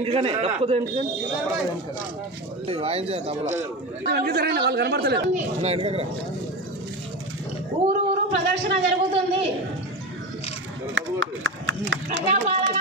ఎందుకనే తప్పదు ఎందుకని వాళ్ళు కనబడతలేదు. ఊరు ఊరు ప్రదర్శన జరుగుతుంది. ప్రజాపాలన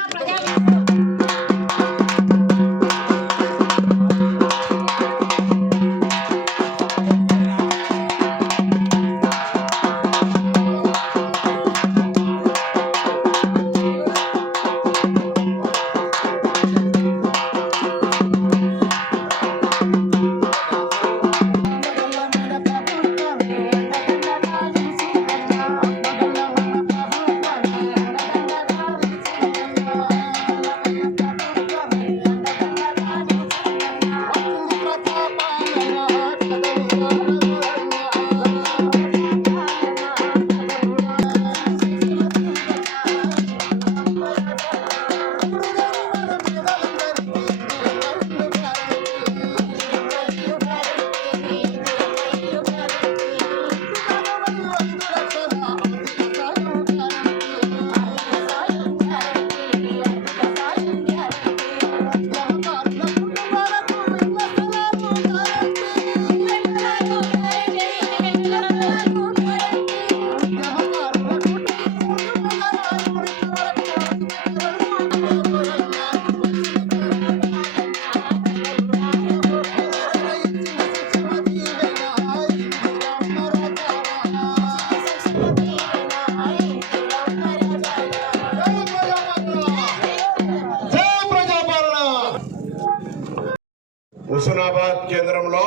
హుస్నాబాద్ కేంద్రంలో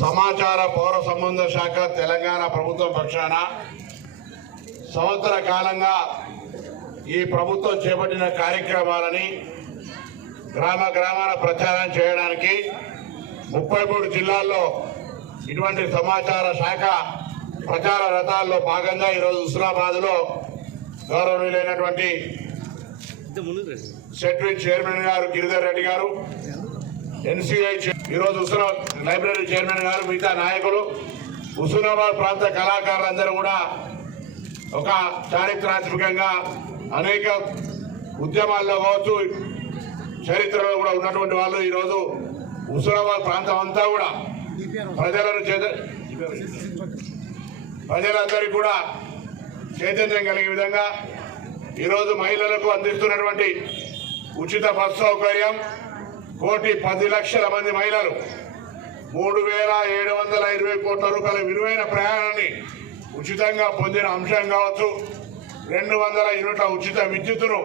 సమాచార పౌర సంబంధ శాఖ తెలంగాణ ప్రభుత్వం పక్షాన సంవత్సర కాలంగా ఈ ప్రభుత్వం చేపట్టిన కార్యక్రమాలని గ్రామ గ్రామాల ప్రచారం చేయడానికి 33 జిల్లాల్లో ఇటువంటి సమాచార శాఖ ప్రచార రథాల్లో భాగంగా ఈరోజు హుస్నాబాద్లో గౌరవనీయులైనటువంటి సెట్రీ చైర్మన్ గారు గిరిధర్ రెడ్డి గారు, ఎన్సిఐ ఈరోజు హుస్నాబాద్ లైబ్రరీ చైర్మన్ గారు, మిగతా నాయకులు, హుస్నాబాద్ ప్రాంత కళాకారులందరూ కూడా ఒక చారిత్రాత్మకంగా అనేక ఉద్యమాల్లో కావచ్చు, చరిత్రలో కూడా ఉన్నటువంటి వాళ్ళు ఈరోజు హుస్నాబాద్ ప్రాంతం అంతా కూడా ప్రజలందరికీ కూడా చైతన్యం కలిగే విధంగా ఈరోజు మహిళలకు అందిస్తున్నటువంటి ఉచిత బస్ సౌకర్యం, 1,10,00,000 మంది మహిళలు 3,720 కోట్ల రూపాయల విలువైన ప్రయాణాన్ని ఉచితంగా పొందిన అంశం కావచ్చు, 200 యూనిట్ల ఉచిత విద్యుత్తును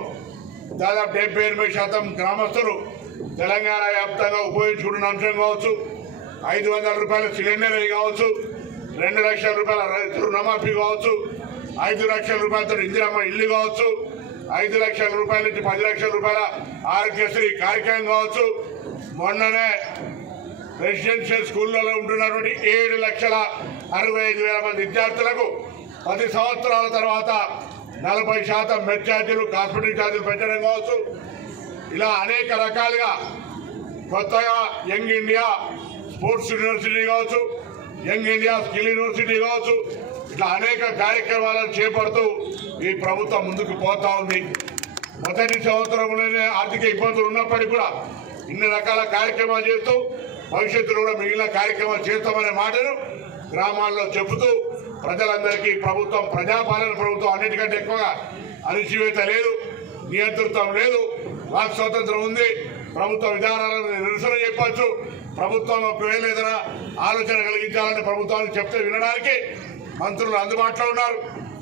దాదాపు 78% గ్రామస్తులు తెలంగాణ వ్యాప్తంగా ఉపయోగించుకున్న అంశం కావచ్చు, 500 రూపాయల సిలిండర్ కావచ్చు, 2 లక్షల రూపాయల రైతు రుణమాఫీ కావచ్చు, 5 లక్షల రూపాయలతో ఇందిరమ్మ ఇల్లు కావచ్చు, 5 లక్షల రూపాయల నుంచి 10 లక్షల రూపాయల ఆరోగ్యశ్రీ కార్యక్రమం కావచ్చు, మొన్ననే రెసిడెన్షియల్ స్కూళ్ళలో ఉంటున్నటువంటి 7,65,000 మంది విద్యార్థులకు 10 సంవత్సరాల తర్వాత 40% మెడ్ ఛార్జీలు, కాస్మెటిక్ ఛార్జీలు పెట్టడం కావచ్చు, ఇలా అనేక రకాలుగా కొత్తగా యంగ్ ఇండియా స్పోర్ట్స్ యూనివర్సిటీ కావచ్చు, యంగ్ ఇండియా స్కిల్ యూనివర్సిటీ కావచ్చు, ఇట్లా అనేక కార్యక్రమాలను చేపడుతూ ఈ ప్రభుత్వం ముందుకు పోతా ఉంది. మొదటి సంవత్సరంలోనే ఆర్థిక ఇబ్బందులు ఉన్నప్పటికీ కూడా ఇన్ని రకాల కార్యక్రమాలు చేస్తూ భవిష్యత్తులో కూడా మిగిలిన కార్యక్రమాలు చేస్తామనే మాటను గ్రామాల్లో చెబుతూ ప్రజలందరికీ ప్రభుత్వం ప్రజాపాలన ప్రభుత్వం అన్నిటికంటే ఎక్కువగా అణిచివేత లేదు, నియంతృత్వం లేదు, వాక్ స్వాతంత్రం ఉంది. ప్రభుత్వ విధానాలను నిరసన చెప్పచ్చు. ప్రభుత్వం ఒకవేళ ఏదైనా ఆలోచన కలిగించాలని ప్రభుత్వానికి చెప్తే వినడానికి మంత్రులు అందుబాటులో ఉన్నారు,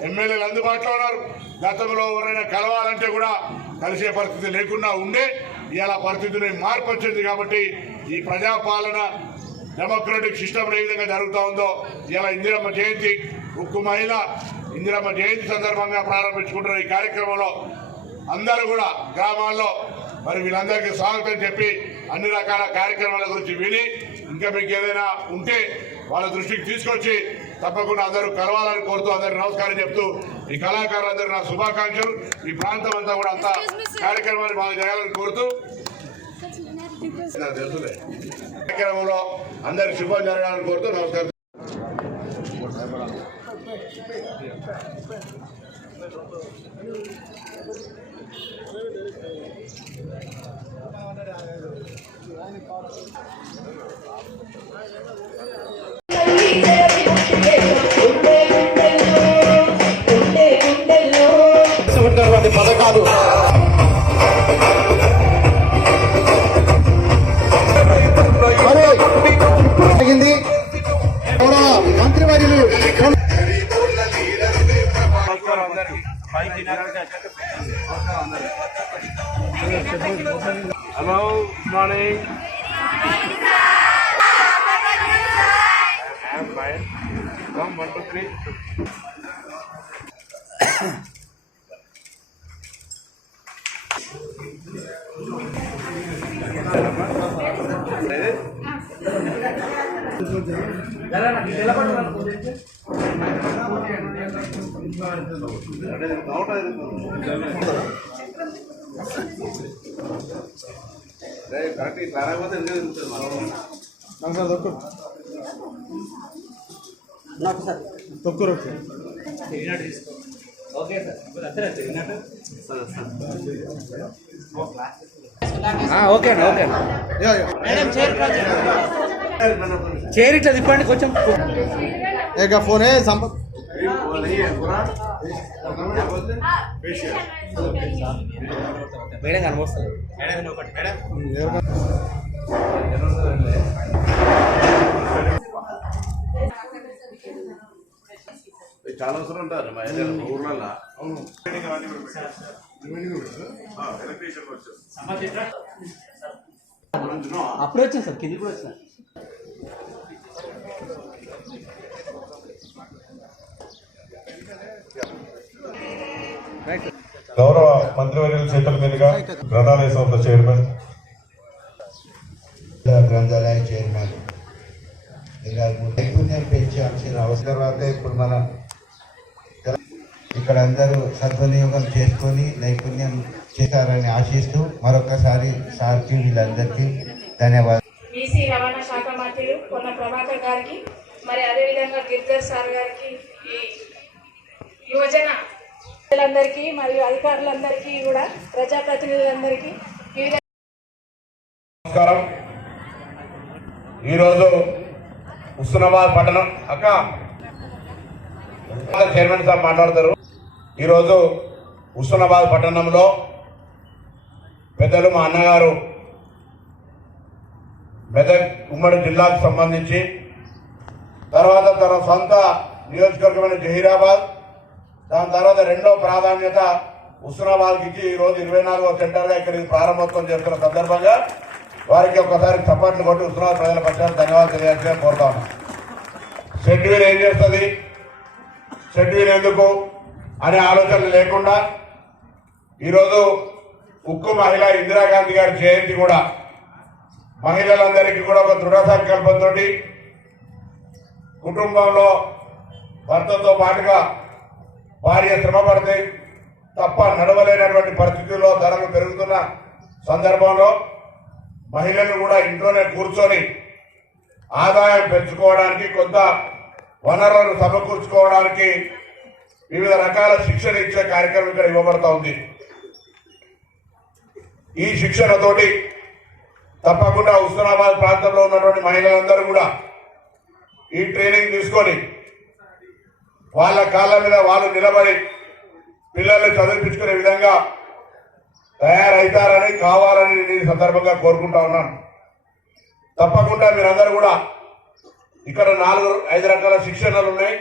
ఎమ్మెల్యేలు అందుబాటులో ఉన్నారు. గతంలో ఎవరైనా కలవాలంటే కూడా కలిసే పరిస్థితి లేకుండా ఉండే ఇలా పరిస్థితిని మార్పు వచ్చింది. కాబట్టి ఈ ప్రజాపాలన డెమోక్రటిక్ సిస్టమ్ ఏ విధంగా జరుగుతూ ఉందో ఇలా ఇందిరమ్మ జయంతి, ఉక్కు మహిళ ఇందిరమ్మ జయంతి సందర్భంగా ప్రారంభించుకుంటున్న ఈ కార్యక్రమంలో అందరూ కూడా గ్రామాల్లో మరి వీళ్ళందరికీ స్వాగతం చెప్పి అన్ని రకాల కార్యక్రమాల గురించి విని ఇంకా మీకు ఏదైనా ఉంటే వాళ్ళ దృష్టికి తీసుకొచ్చి తప్పకుండా అందరూ కలవాలని కోరుతూ అందరికి నమస్కారం చెప్తూ ఈ కళాకారులందరూ నా శుభాకాంక్షలు. ఈ ప్రాంతం అంతా కూడా అంతా కార్యక్రమాన్ని బాగా చేయాలని కోరుతూ తెలుసులే కార్యక్రమంలో అందరికి శుభం జరగాలని కోరుతూ నమస్కారం. Hello, good morning. Come 1 2 3. తొక్కురు ఓకేనా ఓకేనా చైర్ ఇట్లా తిప్పండి కొంచెం ఫోనే సంపత్ మేడం కనిపిస్తుంది చాలా అవసరం ఉంటారు మా ఊర్లలో. అప్పుడే వచ్చాను సార్, కింది కూడా వచ్చిన. గౌరవ మంత్రివర్యుల చేతుల మీదుగా గ్రంథాలయ సంస్థ చైర్మన్ గ్రంథాలయ చైర్మన్ నైపుణ్యం పెంచాల్సిన అవసరం. తర్వాత ఇప్పుడు మన ఇక్కడ అందరూ సద్వినియోగం చేసుకొని నైపుణ్యం చేశారని ఆశిస్తూ మరొకసారి సార్కి వీళ్ళందరికీ ధన్యవాదాలు. బీసీ రవాణా శాఖ మంత్రులు పొన్న ప్రభాకర్ గారికి, మరి అదేవిధంగా గిరిధర్ సార్ గారికి, ఈ యువజన అందరికీ మరియు అధికారులందరికీ కూడా ప్రజాప్రతినిధులందరికీ నమస్కారం. ఈరోజు హుస్నాబాద్ పట్టణం చైర్మన్ సార్ మాట్లాడతారు. ఈరోజు హుస్నాబాద్ పట్టణంలో పెద్దలు మా అన్నగారు మెదక్ ఉమ్మడి జిల్లాకు సంబంధించి తర్వాత తన సొంత నియోజకవర్గమైన జహీరాబాద్, దాని తర్వాత రెండో ప్రాధాన్యత హుస్నాబాద్కి ఇచ్చి ఈరోజు 24వ సెంటర్గా ఇక్కడికి ప్రారంభోత్సవం చేస్తున్న సందర్భంగా వారికి ఒక్కసారి చప్పట్లు కొట్టి హుస్నాబాద్ ప్రజల పక్షాన్ని ధన్యవాదాలు తెలియాల్సిందని కోరుతాను. షెడ్యూల్ ఏం చేస్తుంది, షెడ్యూల్ ఎందుకు అనే ఆలోచన లేకుండా ఈరోజు ఉక్కు మహిళ ఇందిరాగాంధీ గారి జయంతి కూడా మహిళలందరికీ కూడా ఒక దృఢ సంకల్పంతో కుటుంబంలో భర్తతో పాటుగా భార్య శ్రమ పడితే తప్ప నడవలేనటువంటి పరిస్థితుల్లో ధరలు పెరుగుతున్న సందర్భంలో మహిళలు కూడా ఇంట్లోనే కూర్చొని ఆదాయం పెంచుకోవడానికి, కొంత వనరులను సమకూర్చుకోవడానికి వివిధ రకాల శిక్షణ ఇచ్చే కార్యక్రమం ఇక్కడ ఇవ్వబడతా ఉంది. ఈ శిక్షణతోటి తప్పకుండా హుస్నాబాద్ ప్రాంతంలో ఉన్నటువంటి మహిళలందరూ కూడా ఈ ట్రైనింగ్ తీసుకొని వాళ్ళ కాళ్ళ మీద వాళ్ళు నిలబడి పిల్లల్ని చదివించుకునే విధంగా తయారవుతారని, కావాలని నేను సందర్భంగా కోరుకుంటా ఉన్నాను. తప్పకుండా మీరందరూ కూడా ఇక్కడ 4-5 రకాల శిక్షణలు ఉన్నాయి.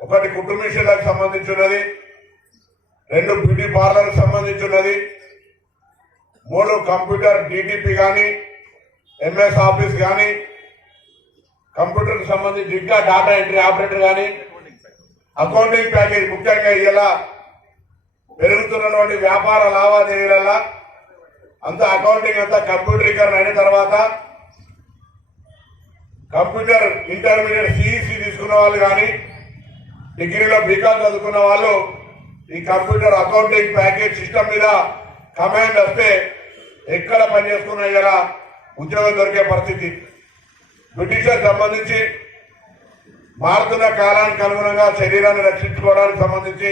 ఒకటి కుటుంబ మిషన్లకు సంబంధించి ఉన్నది, 2 బ్యూటీ పార్లర్కి సంబంధించి ఉన్నది, 3 కంప్యూటర్ డిటిపి కానీ ఎంఎస్ ఆఫీస్ కానీ కంప్యూటర్కి సంబంధించి ఇంకా డాటా ఎంట్రీ ఆపరేటర్ కానీ అకౌంటింగ్ ప్యాకేజ్. ముఖ్యంగా ఇలా పెరుగుతున్నటువంటి వ్యాపార లావాదేవీలలో అంతా అకౌంటింగ్ అంతా కంప్యూటరీకరణ అయిన తర్వాత కంప్యూటర్ ఇంటర్మీడియట్ సిఈసి తీసుకున్న వాళ్ళు కానీ డిగ్రీలో బీకాం చదువుకున్న వాళ్ళు ఈ కంప్యూటర్ అకౌంటింగ్ ప్యాకేజ్ సిస్టమ్ మీద కమాండ్ వస్తే ఎక్కడ పనిచేసుకున్నా ఇలా ఉద్యోగం దొరికే పరిస్థితి. బ్రిటిషర్ సంబంధించి మారుతున్న కాలానికి అనుగుణంగా శరీరాన్ని రక్షించుకోవడానికి సంబంధించి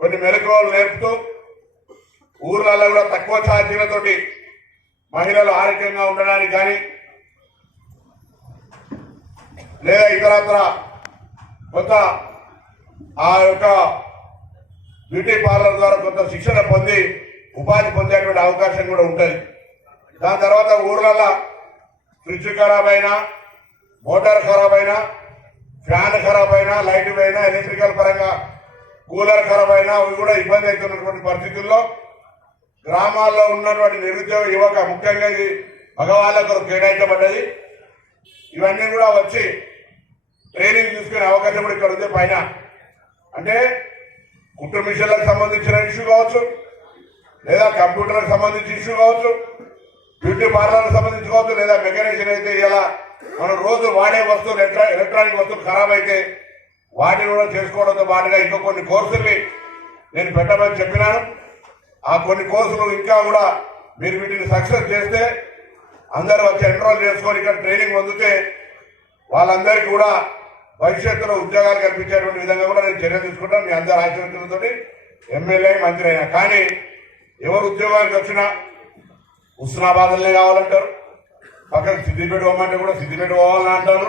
కొన్ని మెలకువలు నేర్పుతూ ఊర్లలో కూడా తక్కువ ఛార్జీలతోటి మహిళలు ఆరోగ్యంగా ఉండడానికి కానీ లేదా ఇతరత్ర కొంత ఆ యొక్క బ్యూటీ పార్లర్ ద్వారా కొంత శిక్షణ పొంది ఉపాధి పొందేటువంటి అవకాశం కూడా ఉంటుంది. దాని తర్వాత ఊర్లలో ఫ్రిడ్జ్ ఖరాబ్ అయినా, మోటార్ ఖరాబ్ అయినా, ఫ్యాన్ ఖరాబ్ అయినా, లైట్ అయినా, ఎలక్ట్రికల్ పరంగా కూలర్ ఖరాబ్ అయినా అవి కూడా ఇబ్బంది అవుతున్నటువంటి పరిస్థితుల్లో గ్రామాల్లో ఉన్నటువంటి నిరుద్యోగ యువక ముఖ్యంగా ఇది మగవాళ్ళకు కేటాయించబడ్డది. ఇవన్నీ కూడా వచ్చి ట్రైనింగ్ తీసుకునే అవకాశం కూడా ఇక్కడ ఉంది. పైన అంటే కుట్టు మిషన్లకు సంబంధించిన ఇష్యూ కావచ్చు, లేదా కంప్యూటర్లకు సంబంధించిన ఇష్యూ కావచ్చు, బ్యూటీ పార్లర్లకు సంబంధించి కావచ్చు, లేదా మెకానిషన్ అయితే ఇలా మనం రోజు వాడే వస్తువులు ఎలక్ట్రానిక్ వస్తువులు ఖరాబ్ అయితే వాటిని కూడా చేసుకోవడంతో పాటుగా ఇంకా కొన్ని కోర్సుల్ని నేను పెట్టమని చెప్పినాను. ఆ కొన్ని కోర్సులు ఇంకా కూడా మీరు వీటిని సక్సెస్ చేస్తే అందరూ వచ్చి ఎన్రోల్ చేసుకొని ఇక్కడ ట్రైనింగ్ పొందితే వాళ్ళందరికీ కూడా భవిష్యత్తులో ఉద్యోగాలు కల్పించేటువంటి విధంగా కూడా నేను చర్య తీసుకుంటాను. మీ అందరి ఆశీర్వచనంతో ఎమ్మెల్యే మంత్రి అయినా కానీ ఎవరు ఉద్యోగానికి వచ్చినా హుస్నాబాద్లే కావాలంటారు, పక్కన సిద్దిపేట పోమంటే కూడా సిద్దిపేట పోవాలని అంటారు.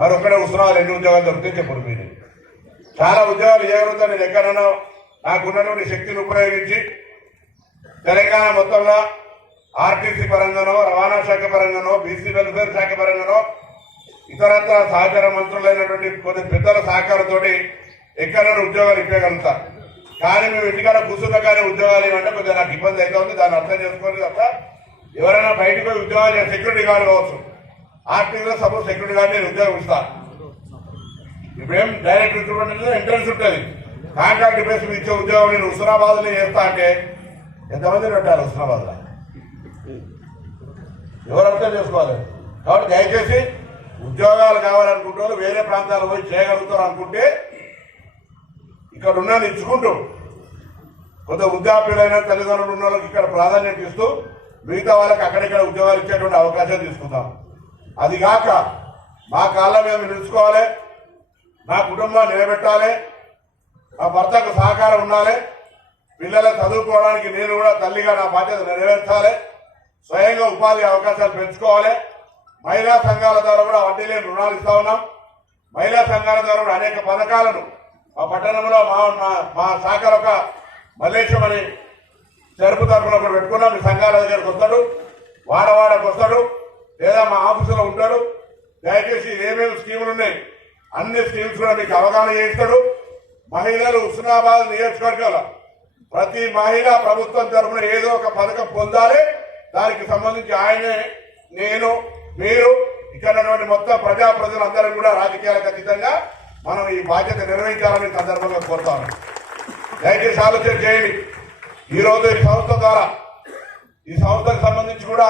మరి ఒక్కడే హుస్నాబాద్ ఎన్ని ఉద్యోగాలు దొరికితే చెప్పండి. మీరు చాలా ఉద్యోగాలు చేయగలుగుతాను. నేను ఎక్కడన్నా నాకున్నటువంటి శక్తిని ఉపయోగించి తెలంగాణ మొత్తంలో ఆర్టీసీ పరంగానో, రవాణా శాఖ పరంగానో, బీసీ వెల్ఫేర్ శాఖ పరంగానో, ఇతరత్ర సహకార మంత్రులైనటువంటి కొన్ని పెద్దల సహకారంతో ఎక్కడైనా ఉద్యోగాలు ఇప్పగలుగుతారు. కానీ మేము ఇంటికాడ కూర్చున్నా కానీ ఉద్యోగాలు ఏమంటే కొద్దిగా నాకు ఇబ్బంది అవుతుంది. దాన్ని అర్థం చేసుకొని తప్ప ఎవరైనా బయటకు పోయి ఉద్యోగాలు సెక్యూరిటీ గార్డు కావచ్చు, ఆర్టీసీలో సపోజ్ సెక్యూరిటీ గార్డు నేను ఉద్యోగం ఇస్తాను. ఇప్పుడేం డైరెక్ట్ రిక్రూట్మెంట్ ఎంట్రన్స్ ఉంటుంది. కాంట్రాక్ట్ బేస్ మీద ఇచ్చే ఉద్యోగం నేను హుస్నాబాద్లో చేస్తా అంటే ఎంతమంది పెట్టారు హుస్నాబాద్లో? ఎవరు అర్థం చేసుకోవాలి. కాబట్టి దయచేసి ఉద్యోగాలు కావాలనుకుంటారు వేరే ప్రాంతాలు పోయి చేయగలుగుతారు అనుకుంటే ఇక్కడ ఉన్న ఇచ్చుకుంటూ కొంత వృద్ధాప్యులైన తల్లిదండ్రులు ఉన్న వాళ్ళకి ఇక్కడ ప్రాధాన్యత ఇస్తూ మిగతా వాళ్ళకి అక్కడిక్కడ ఉద్యోగాలు ఇచ్చేటువంటి అవకాశం తీసుకుందాం. అది కాక మా కాళ్ళ మేము నిలుచుకోవాలి, నా కుటుంబాన్ని నిలబెట్టాలి, నా భర్తకు సహకారం ఉండాలి, పిల్లలు చదువుకోవడానికి నేను కూడా తల్లిగా నా బాధ్యత నెరవేర్చాలి, స్వయంగా ఉపాధి అవకాశాలు పెంచుకోవాలి. మహిళా సంఘాల ద్వారా కూడా వడ్డీ లేని రుణాలు ఇస్తా ఉన్నాం. మహిళా సంఘాల ద్వారా కూడా అనేక పథకాలను మా పట్టణంలో మా శాఖలో ఒక మల్లేశం అని చెరుపు తరఫున ఒకటి పెట్టుకున్నాం. మీ సంఘాల దగ్గరకు వస్తాడు, వాడవాడకు వస్తాడు, లేదా మా ఆఫీసులో ఉంటాడు. దయచేసి ఏమేమి స్కీములు ఉన్నాయి అన్ని స్కీమ్స్ కూడా మీకు అవగాహన చేస్తాడు. మహిళలు హుస్నాబాద్ నియోజకవర్గంలో ప్రతి మహిళ ప్రభుత్వం తరఫున ఏదో ఒక పథకం పొందాలి. దానికి సంబంధించి ఆయనే, నేను, మీరు ఇక్కడ మొత్తం ప్రజలందరూ కూడా రాజకీయాలకు అతీతంగా మనం ఈ బాధ్యత నిర్వహించాలని సందర్భంగా కోరుతాను. దయచేసి ఆలోచన చేయండి. ఈరోజు ఈ సంస్థ ద్వారా ఈ సంస్థకు సంబంధించి కూడా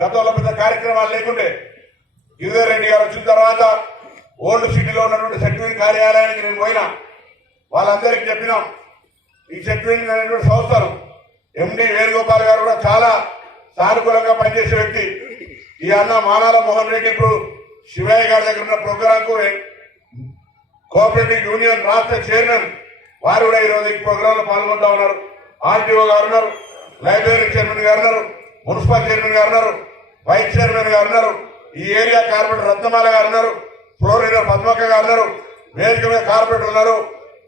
గతంలో పెద్ద కార్యక్రమాలు లేకుండే గిరిధర్ రెడ్డి గారు వచ్చిన తర్వాత ఓల్డ్ సిటీలో ఉన్నటువంటి సెక్యూరిటీ కార్యాలయానికి నేను పోయినా వాళ్ళందరికీ చెప్పినాం. ఈ సెక్యూరిటీ అనేటువంటి సంస్థను ఎండి వేణుగోపాల్ గారు కూడా చాలా సానుకూలంగా పనిచేసే వ్యక్తి. ఈ అన్న మానాల మోహన్ రెడ్డి ఇప్పుడు శివయ్య గారి దగ్గర ఉన్న ప్రోగ్రాంకు కోఆపరేటివ్ యూనియన్ రాష్ట్ర చైర్మన్ వారు కూడా ఈరోజు ఈ ప్రోగ్రాంలో పాల్గొంటా ఉన్నారు. ఆర్టీఓ గారు ఉన్నారు, లైబ్రరీ చైర్మన్ గారు ఉన్నారు, మున్సిపల్ చైర్మన్ గారు ఉన్నారు, వైస్ చైర్మన్ గారు ఉన్నారు, ఈ ఏరియా కార్పొరేటర్ రత్నమాల గారు ఉన్నారు, ఫ్లోర్ లీడర్ పద్మక్క గారు ఉన్నారు, వేదిక మీద కార్పొరేటర్ ఉన్నారు,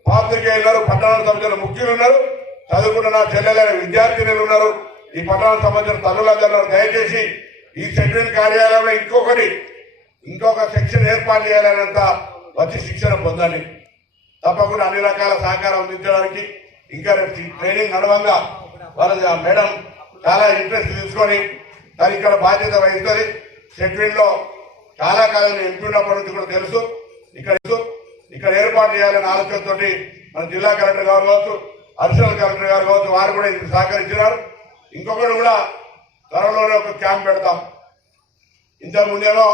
పాత్రికేయులు ఉన్నారు, పట్టణానికి సంబంధించిన ముఖ్యులు ఉన్నారు, చదువుకుంటున్న చెల్లెలైన విద్యార్థినులు ఉన్నారు, ఈ పట్టణానికి సంబంధించిన తల్లులందరూ ఉన్నారు. దయచేసి ఈ సెక్రటరీ కార్యాలయంలో ఇంకొక సెక్షన్ ఏర్పాటు చేయాలనంత వచ్చి శిక్షణ పొందండి. తప్పకుండా అన్ని రకాల సహకారం అందించడానికి ఇంకా ట్రైనింగ్ నడవంగా వాళ్ళ మేడం చాలా ఇంట్రెస్ట్ తీసుకొని దాని ఇక్కడ బాధ్యత వహిస్తుంది. సెక్రటరీలో చాలా కాలం ఎంపీ ఉన్నప్పటి నుంచి కూడా తెలుసు. ఇక్కడ ఏర్పాటు చేయాలనే ఆలోచనతో మన జిల్లా కలెక్టర్ గారు కావచ్చు, అడిషనల్ కలెక్టర్ గారు కావచ్చు, వారు కూడా ఇందుకు సహకరించినారు. ఇంకొకటి కూడా త్వరలోనే ఒక క్యాంప్ పెడతాం. ఇంతకుముందేమో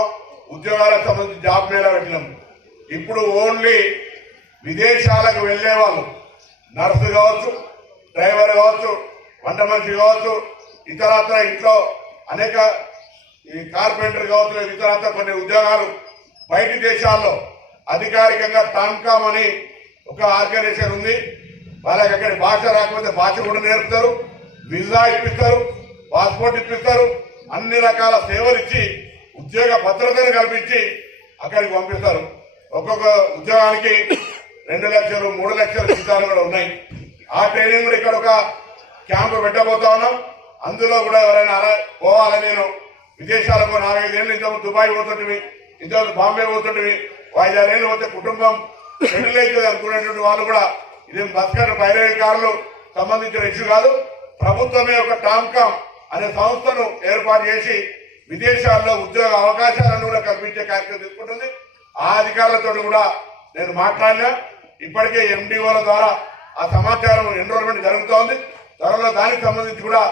ఉద్యోగాలకు సంబంధించి జాబ్ మేళా పెట్టినాం. ఇప్పుడు ఓన్లీ విదేశాలకు వెళ్లే వాళ్ళు నర్సు కావచ్చు, డ్రైవర్ కావచ్చు, వంట మనిషి కావచ్చు, ఇతరత్ర ఇంట్లో అనేక కార్పెంటర్ కావచ్చు, ఇతరత్ర కొన్ని ఉద్యోగాలు బయటి దేశాల్లో అధికారికంగా టాన్కామ్ అని ఒక ఆర్గనైజేషన్ ఉంది. వాళ్ళకి అక్కడ భాష రాకపోతే భాష కూడా నేర్పుతారు, వీసా ఇప్పిస్తారు, పాస్పోర్ట్ ఇప్పిస్తారు, అన్ని రకాల సేవలు ఇచ్చి ఉద్యోగ భద్రతను కల్పించి అక్కడికి పంపిస్తారు. ఒక్కొక్క ఉద్యోగానికి 2 లక్షలు 3 లక్షల జీతాలు కూడా ఉన్నాయి. ఆ ట్రైనింగ్ కూడా ఇక్కడ ఒక క్యాంపు పెట్టబోతా ఉన్నాం. అందులో కూడా ఎవరైనా పోవాలి, నేను విదేశాలకు 4-5 ఏళ్ళు ఇంతకుముందు దుబాయ్ పోతుంటివి, ఇంతకుముందు బాంబే పోతుంటివి, 5-6 ఏళ్ళు పోతే కుటుంబం సెటిల్ అవుతుంది అనుకునేటువంటి వాళ్ళు కూడా ఇదేం బస్కర్ పైరవీ కార్లు సంబంధించిన ఇష్యూ కాదు. ప్రభుత్వమే ఒక టామ్కామ్ అనే సంస్థను ఏర్పాటు చేసి విదేశాల్లో ఉద్యోగ అవకాశాలను కూడా కల్పించే కార్యక్రమం తీసుకుంటుంది. ఆ అధికారులతో కూడా నేను మాట్లాడినా. ఇప్పటికే ఎండిఓల ద్వారా ఆ సమాచారం ఎన్రోల్మెంట్ జరుగుతోంది. త్వరలో దానికి సంబంధించి కూడా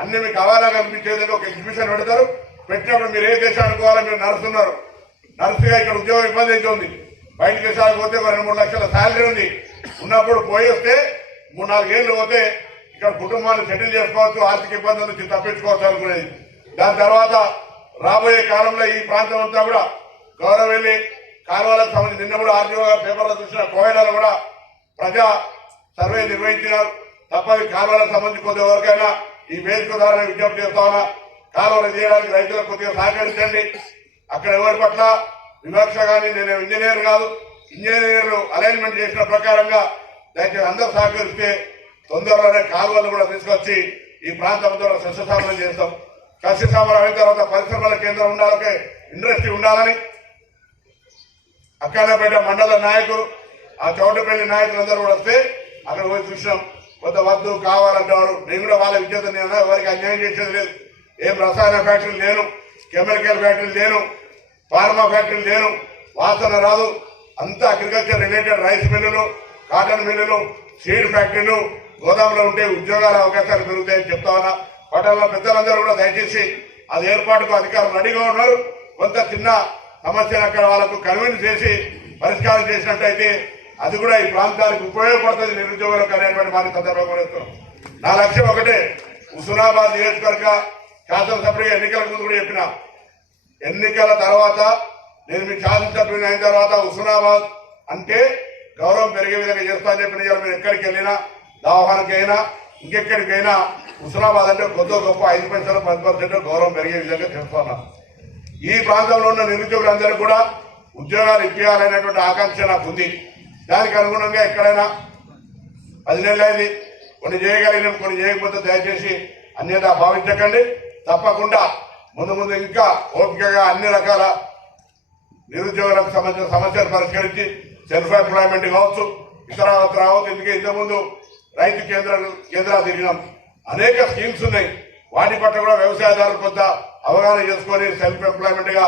అన్ని మీకు హవాలా కల్పించేందుకు ఒక ఎగ్జిబిషన్ పెడతారు. పెట్టినప్పుడు మీరు ఏ దేశానికి పోవాలో మీరు నడుస్తున్నారు. నర్సుగా ఇక్కడ ఉద్యోగం ఇబ్బంది అవుతుంది. బయట దేశాలకు పోతే 2-3 లక్షల శాలరీ ఉంది. ఉన్నప్పుడు పోయి వస్తే 3-4 ఏళ్ళు పోతే ఇక్కడ కుటుంబాన్ని సెటిల్ చేసుకోవచ్చు, ఆర్థిక ఇబ్బందుల నుంచి తప్పించుకోవచ్చు అనుకునేది. దాని తర్వాత రాబోయే కాలంలో ఈ ప్రాంతం అంతా కూడా గౌరవెల్లి కాలువలకు సంబంధించి నిన్న కూడా ఆర్టీఓ పేపర్లో చూసిన కోయలలో కూడా ప్రజా సర్వే నిర్వహించినారు. తప్పని కాలువలకు సంబంధించి కొద్ది వరకైనా ఈ వేదిక ద్వారా విజ్ఞప్తి చేస్తా ఉన్నా. కాలువలు చేయడానికి రైతులకు కొద్దిగా సహకరించండి. అక్కడ ఎవరి పట్ల వివక్ష కానీ, నేను ఇంజనీర్ కాదు, ఇంజనీర్లు అలైన్మెంట్ చేసిన ప్రకారంగా దయచేసి అందరూ సహకరిస్తే తొందరలోనే కాలువలు కూడా తీసుకొచ్చి ఈ ప్రాంతం ద్వారా సస్యశామలం చేస్తాం. సస్యశామలం అయిన తర్వాత పరిశ్రమల కేంద్రం ఉండాలి, ఇండస్ట్రీ ఉండాలని అక్కన్నపేట మండల నాయకులు, ఆ చౌటపల్లి నాయకులందరూ కూడా వస్తే అక్కడ పోయి చూసినాం. కొంత వద్దు కావాలంటారు. నేను కూడా వాళ్ళ విద్యుత్ వారికి అన్యాయం చేసేది లేదు. ఏం రసాయన ఫ్యాక్టరీలు లేను, కెమికల్ ఫ్యాక్టరీలు లేను, ఫార్మా ఫ్యాక్టరీలు లేను, వాసన రాదు. అంతా అగ్రికల్చర్ రిలేటెడ్ రైస్ మిల్లులు, కాటన్ మిల్లులు, సీడ్ ఫ్యాక్టరీలు, గోదాములో ఉంటే ఉద్యోగాల అవకాశాలు పెరుగుతాయని చెప్తా ఉన్నా. పట్టణంలో పెద్దలందరూ కూడా దయచేసి అది ఏర్పాటుకు అధికారులు రెడీగా ఉన్నారు. కొంత చిన్న సమస్యను అక్కడ వాళ్ళకు కన్విన్స్ చేసి పరిష్కారం చేసినట్టయితే అది కూడా ఈ ప్రాంతానికి ఉపయోగపడుతుంది నిరుద్యోగులకు అనేటువంటి మాట సందర్భంగా ఇస్తున్నాం. నా లక్ష్యం ఒకటే, హుస్నాబాద్ నియోజకవర్గ శాసనసభ్యుడిగా ఎన్నికల ముందు కూడా చెప్పిన, ఎన్నికల తర్వాత నేను మీ శాసనసభ్యుని అయిన తర్వాత హుస్నాబాద్ అంటే గౌరవం పెరిగే విధంగా చేస్తానని చెప్పిన మీరు ఎక్కడికి వెళ్ళినా, దవాఖానకి అయినా ఇంకెక్కడికైనా హుస్నాబాద్ అంటే కొద్ది గొప్ప 5 పైసలు 10% గౌరవం పెరిగే విధంగా చేస్తున్నా. ఈ ప్రాంతంలో ఉన్న నిరుద్యోగులందరూ కూడా ఉద్యోగాలు ఇప్పించాలనేటువంటి ఆకాంక్ష నాకు ఉంది. దానికి అనుగుణంగా ఎక్కడైనా 10 నెలలు అయింది, కొన్ని చేయగలిగినాం, కొన్ని చేయకపోతే దయచేసి అన్యత భావించకండి. తప్పకుండా ముందు ముందు ఇంకా ఓపికగా అన్ని రకాల నిరుద్యోగులకు సంబంధించిన సమస్యలు పరిష్కరించి సెల్ఫ్ ఎంప్లాయ్మెంట్ కావచ్చు, ఇతర రావచ్చు. ఎందుకంటే ఇంతకుముందు రైతు కేంద్రాలు తిరిగినాం. అనేక స్కీమ్స్ ఉన్నాయి. వాటి పట్ల కూడా వ్యవసాయదారులు కొంత అవగాహన చేసుకొని సెల్ఫ్ ఎంప్లాయ్మెంట్ గా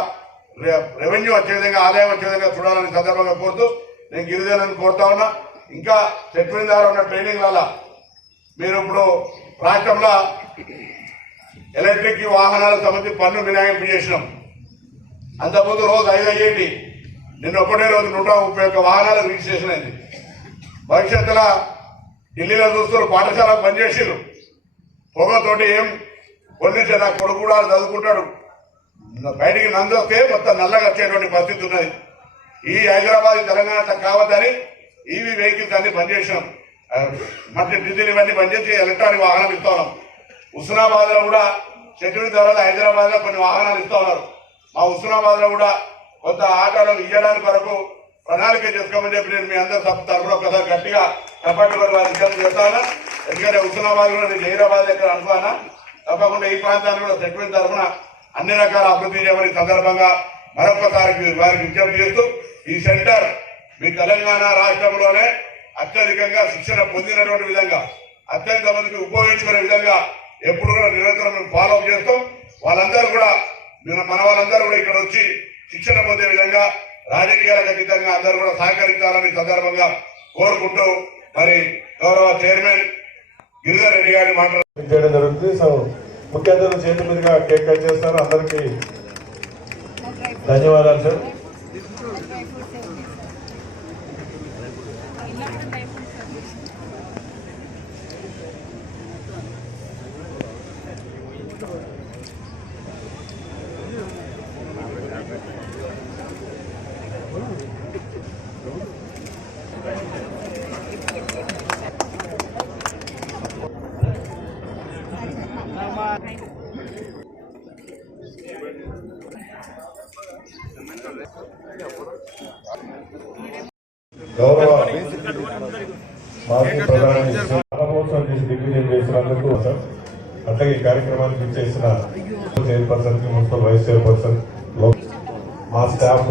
రెవెన్యూ వచ్చే విధంగా, ఆదాయం వచ్చే విధంగా చూడాలని సందర్భంగా కోరుతూ నేను గిరిజనులను కోరుతా ఉన్నా. ఇంకా సెట్విన్ ద్వారా ఉన్న ట్రైనింగ్ వల్ల మీరు ఇప్పుడు రాష్ట్రంలో ఎలక్ట్రిక్ వాహనాలకు సంబంధించి పన్ను మినహాయింపు చేసినాం. అంతకుముందు రోజు 5 అయ్యేటి, నిన్న ఒకటే రోజు 131 వాహనాలకు రిజిస్ట్రేషన్ అయింది. భవిష్యత్తులో ఢిల్లీలో చూస్తున్నారు, పాఠశాలకు పనిచేసారు. పొగతోటి ఏం పొల్యూషన్. నా కొడుకు కూడా చదువుకుంటాడు, బయటికి నంది వస్తే మొత్తం నల్లగా వచ్చేటువంటి పరిస్థితి ఉన్నది. ఈ హైదరాబాద్ తెలంగాణ కావద్దని ఈవీ వెహికల్స్ అన్ని బంద్ చేసినాం. మధ్య డీజిల్ ఇవన్నీ బంద్ చేసి ఎలక్ట్రానిక్ వాహనాలు ఇస్తా ఉన్నాం. హుస్నాబాద్ లో కూడా షెడ్యూల్ తర్వాత హైదరాబాద్ లో కొన్ని వాహనాలు ఇస్తా ఉన్నారు. మా హుస్నాబాద్ లో కూడా కొంత ఆటోలు ఇవ్వడానికి వరకు ప్రణాళిక చేసుకోమని చెప్పి నేను మీ అందరూ తరఫున ఒకసారి గట్టిగా కపాటి వారి విజ్ఞప్తి చేస్తాను. ఎందుకంటే హుస్నాబాద్ కూడా నేను హైదరాబాద్ ఎక్కడ అనుకున్నా. తప్పకుండా ఈ ప్రాంతాన్ని కూడా సెటిల్మెంట్ తరఫున అన్ని రకాల అభివృద్ధి చేయమని సందర్భంగా మరొకసారి వారికి విజ్ఞప్తి చేస్తూ, ఈ సెంటర్ మీ తెలంగాణ రాష్ట్రంలోనే అత్యధికంగా శిక్షణ పొందినటువంటి విధంగా, అత్యంత మందికి ఉపయోగించుకునే విధంగా ఎప్పుడు కూడా నిరంతరం మేము ఫాలో అప్ చేస్తాం. వాళ్ళందరూ కూడా మన వాళ్ళందరూ కూడా ఇక్కడ వచ్చి శిక్షణ పొందే విధంగా రాజకీయాలకు అతీతంగా అందరూ కూడా సహకరించాలని సందర్భంగా కోరుకుంటూ మరి గౌరవ చైర్మన్ గిరిధర్ రెడ్డి గారిని చేయడం జరుగుతుంది. సో ముఖ్య అతిథుల చేతి మీదుగా కేక్ కట్ చేస్తారు. అందరికీ ధన్యవాదాలు సార్. గౌరవ మాజీ ప్రధాని మహోత్సవం చేసి దిగ్విజయం చేసినందుకు సార్, అట్లాగే ఈ కార్యక్రమానికి చేసిన చైర్పర్సన్, మున్సిపల్ వైస్ చైర్పర్సన్, మా స్టాఫ్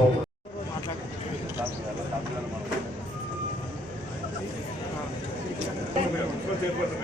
చైర్పర్సన్